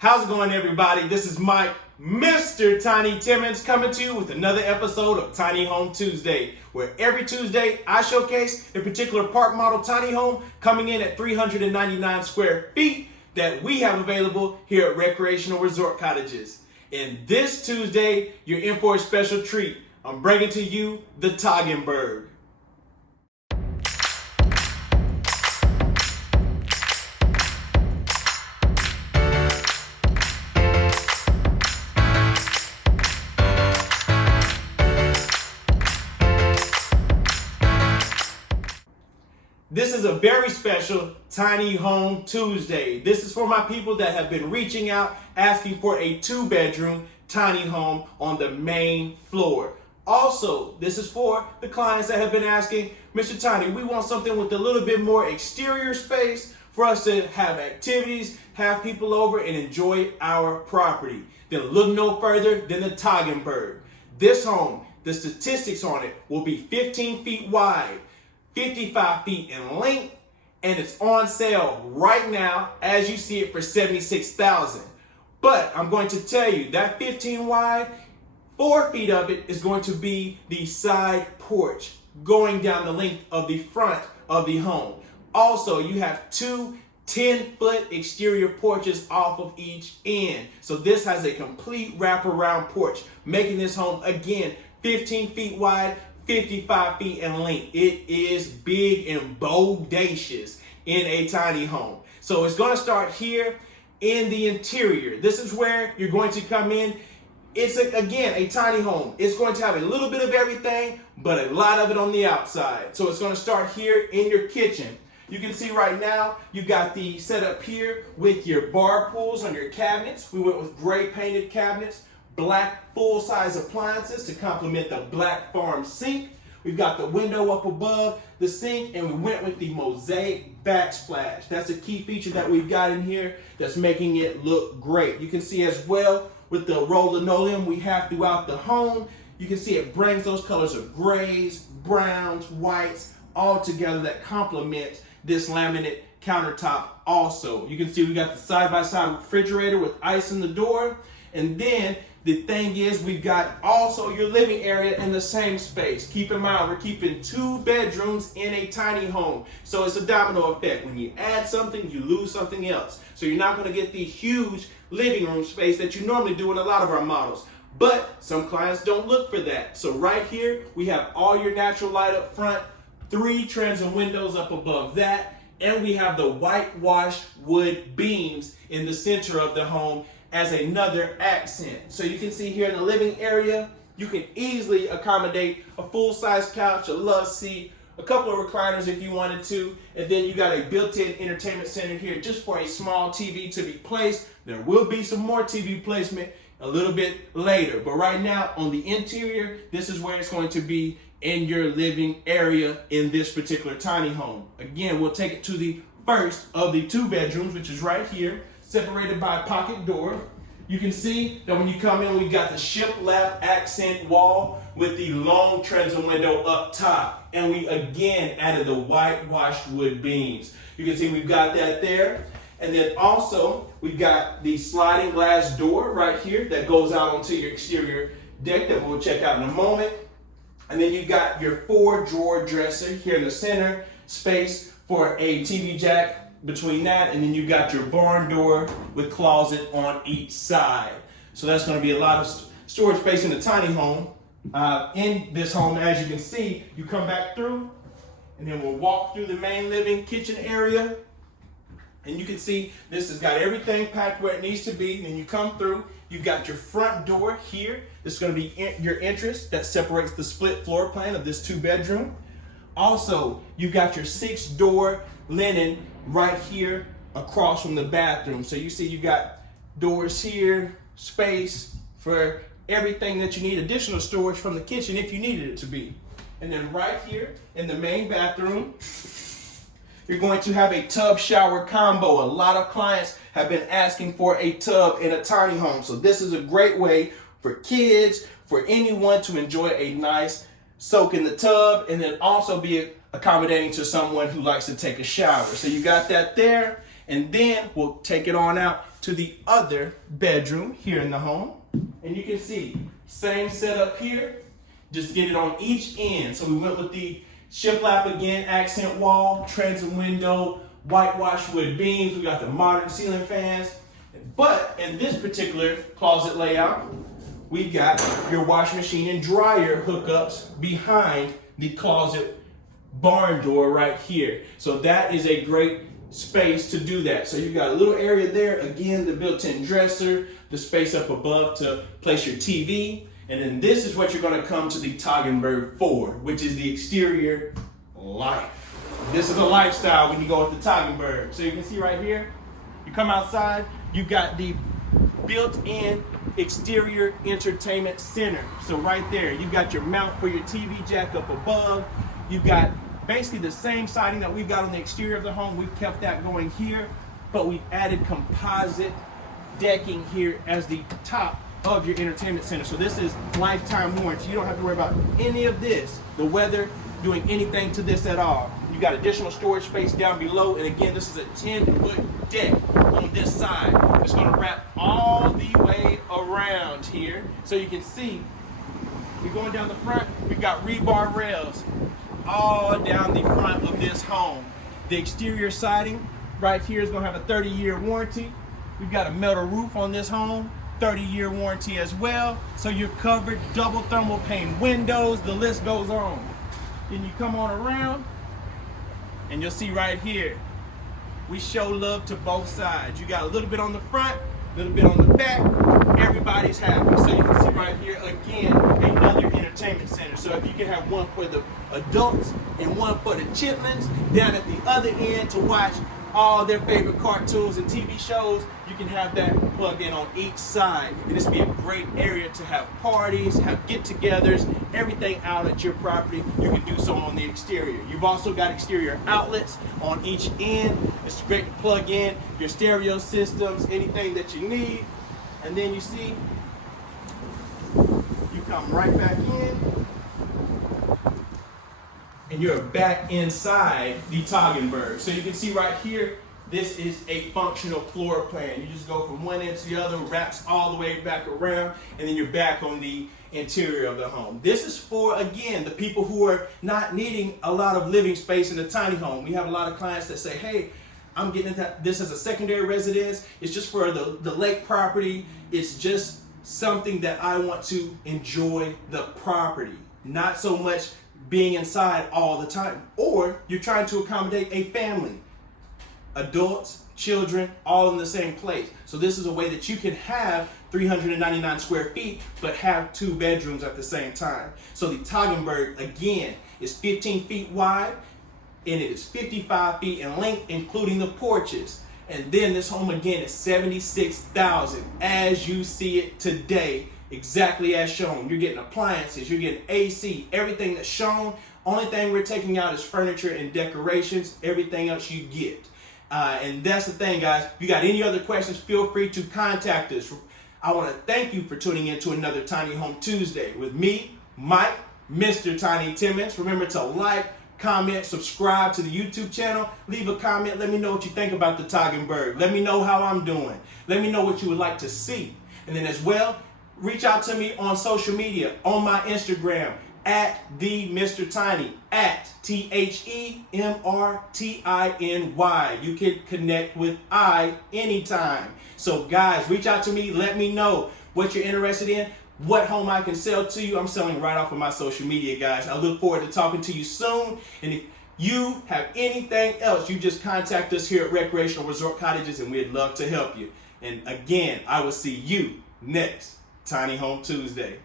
How's it going, everybody? This is Mike, Mr. Tiny Timmons, coming to you with another episode of Tiny Home Tuesday, where every Tuesday I showcase a particular park model tiny home coming in at 399 square feet that we have available here at Recreational Resort Cottages. And this Tuesday, you're in for a special treat. I'm bringing to you the Toggenburg. This is a very special Tiny Home Tuesday. This is for my people that have been reaching out, asking for a 2-bedroom tiny home on the main floor. Also, this is for the clients that have been asking, Mr. Tiny, we want something with a little bit more exterior space for us to have activities, have people over, and enjoy our property. Then look no further than the Toggenburg. This home, the statistics on it will be 15 feet wide, 55 feet in length, and it's on sale right now as you see it for $76,000. But I'm going to tell you that 15 wide, 4 feet of it is going to be the side porch going down the length of the front of the home. Also, you have two 10-foot exterior porches off of each end. So this has a complete wraparound porch, making this home, again, 15 feet wide, 55 feet in length. It is big and bodacious in a tiny home. So it's going to start here in the interior. This is where you're going to come in. It's, again, a tiny home. It's going to have a little bit of everything, but a lot of it on the outside. So it's going to start here in your kitchen. You can see right now, you've got the setup here with your bar pulls on your cabinets. We went with gray painted cabinets, black full-size appliances to complement the black farm sink. We've got the window up above the sink, and we went with the mosaic backsplash. That's a key feature that we've got in here that's making it look great. You can see as well with the roll linoleum we have throughout the home. You can see it brings those colors of grays, browns, whites, all together that complement this laminate countertop also. You can see we got the side-by-side refrigerator with ice in the door, and then the thing is, we've got also your living area in the same space. Keep in mind, we're keeping 2 bedrooms in a tiny home. So it's a domino effect. When you add something, you lose something else. So you're not going to get the huge living room space that you normally do in a lot of our models. But some clients don't look for that. So right here, we have all your natural light up front, 3 transom windows up above that, and we have the whitewashed wood beams in the center of the home as another accent. So you can see here in the living area, you can easily accommodate a full-size couch, a love seat, a couple of recliners if you wanted to, and then you got a built-in entertainment center here just for a small TV to be placed. There will be some more TV placement a little bit later, but right now on the interior, this is where it's going to be in your living area in this particular tiny home. Again, we'll take it to the first of the 2 bedrooms, which is right here, separated by a pocket door. You can see that when you come in, we've got the shiplap accent wall with the long transom window up top. And we again added the whitewashed wood beams. You can see we've got that there. And then also, we've got the sliding glass door right here that goes out onto your exterior deck that we'll check out in a moment. And then you've got your 4-drawer dresser here in the center, space for a TV jack between that, and then you've got your barn door with closet on each side. So that's going to be a lot of storage space in the tiny home. In this home, as you can see, you come back through, and then we'll walk through the main living kitchen area. And you can see this has got everything packed where it needs to be. And then you come through, you've got your front door here. This is going to be your entrance that separates the split floor plan of this 2-bedroom. Also, you've got your 6-door linen right here across from the bathroom. So you see you got doors here, space for everything that you need, additional storage from the kitchen if you needed it to be. And then right here in the main bathroom, you're going to have a tub shower combo. A lot of clients have been asking for a tub in a tiny home. So this is a great way for kids, for anyone to enjoy a nice soak in the tub, and then also be accommodating to someone who likes to take a shower. So you got that there. And then we'll take it on out to the other bedroom here in the home. And you can see, same setup here, just get it on each end. So we went with the shiplap again, accent wall, transom window, whitewashed wood beams. We got the modern ceiling fans. But in this particular closet layout, we've got your washing machine and dryer hookups behind the closet barn door right here. So that is a great space to do that. So you've got a little area there, again, the built-in dresser, the space up above to place your TV. And then this is what you're gonna come to the Toggenburg for, which is the exterior life. This is a lifestyle when you go with the Toggenburg. So you can see right here, you come outside, you've got the built-in exterior entertainment center. So right there, you've got your mount for your TV jack up above. You've got basically the same siding that we've got on the exterior of the home. We've kept that going here, but we've added composite decking here as the top of your entertainment center. So this is lifetime warranty. You don't have to worry about any of this, the weather doing anything to this at all. You got additional storage space down below, and again, this is a 10-foot deck on this side. It's gonna wrap all the way around here. So you can see, we're going down the front, we've got rebar rails all down the front of this home. The exterior siding right here is gonna have a 30-year warranty. We've got a metal roof on this home, 30-year warranty as well. So you're covered, double thermal pane windows, the list goes on. Then you come on around and you'll see right here, we show love to both sides. You got a little bit on the front, a little bit on the back, everybody's happy. So you can see right here, again, another entertainment center. So if you can have one for the adults and one for the chitlins, down at the other end to watch all their favorite cartoons and TV shows, you can have that plugged in on each side. And this would be a great area to have parties, have get-togethers, everything out at your property. You can do so on the exterior. You've also got exterior outlets on each end. It's great to plug in your stereo systems, anything that you need. And then you see, you come right back in, and you're back inside the Toggenburg. So you can see right here, this is a functional floor plan. You just go from one end to the other, wraps all the way back around, and then you're back on the interior of the home. This is for, again, the people who are not needing a lot of living space in a tiny home. We have a lot of clients that say, hey, I'm getting into this as a secondary residence. It's just for the lake property. It's just something that I want to enjoy the property, not so much being inside all the time. Or you're trying to accommodate a family, adults, children, all in the same place. So this is a way that you can have 399 square feet, but have 2 bedrooms at the same time. So the Toggenburg, again, is 15 feet wide, and it is 55 feet in length, including the porches. And then this home, again, is $76,000, as you see it today, exactly as shown. You're getting appliances, you're getting AC, everything that's shown. Only thing we're taking out is furniture and decorations. Everything else you get. And that's the thing, guys. If you got any other questions, feel free to contact us. I want to thank you for tuning in to another Tiny Home Tuesday with me, Mike, Mr. Tiny Timmons. Remember to like, comment, subscribe to the YouTube channel. Leave a comment. Let me know what you think about the Toggenburg. Let me know how I'm doing. Let me know what you would like to see. And then as well, reach out to me on social media, on my Instagram, at the Mr. Tiny, at TheMrTiny. You can connect with I anytime. So guys, reach out to me. Let me know what you're interested in, what home I can sell to you. I'm selling right off of my social media, guys. I look forward to talking to you soon. And if you have anything else, you just contact us here at Recreational Resort Cottages, and we'd love to help you. And again, I will see you next Tiny Home Tuesday.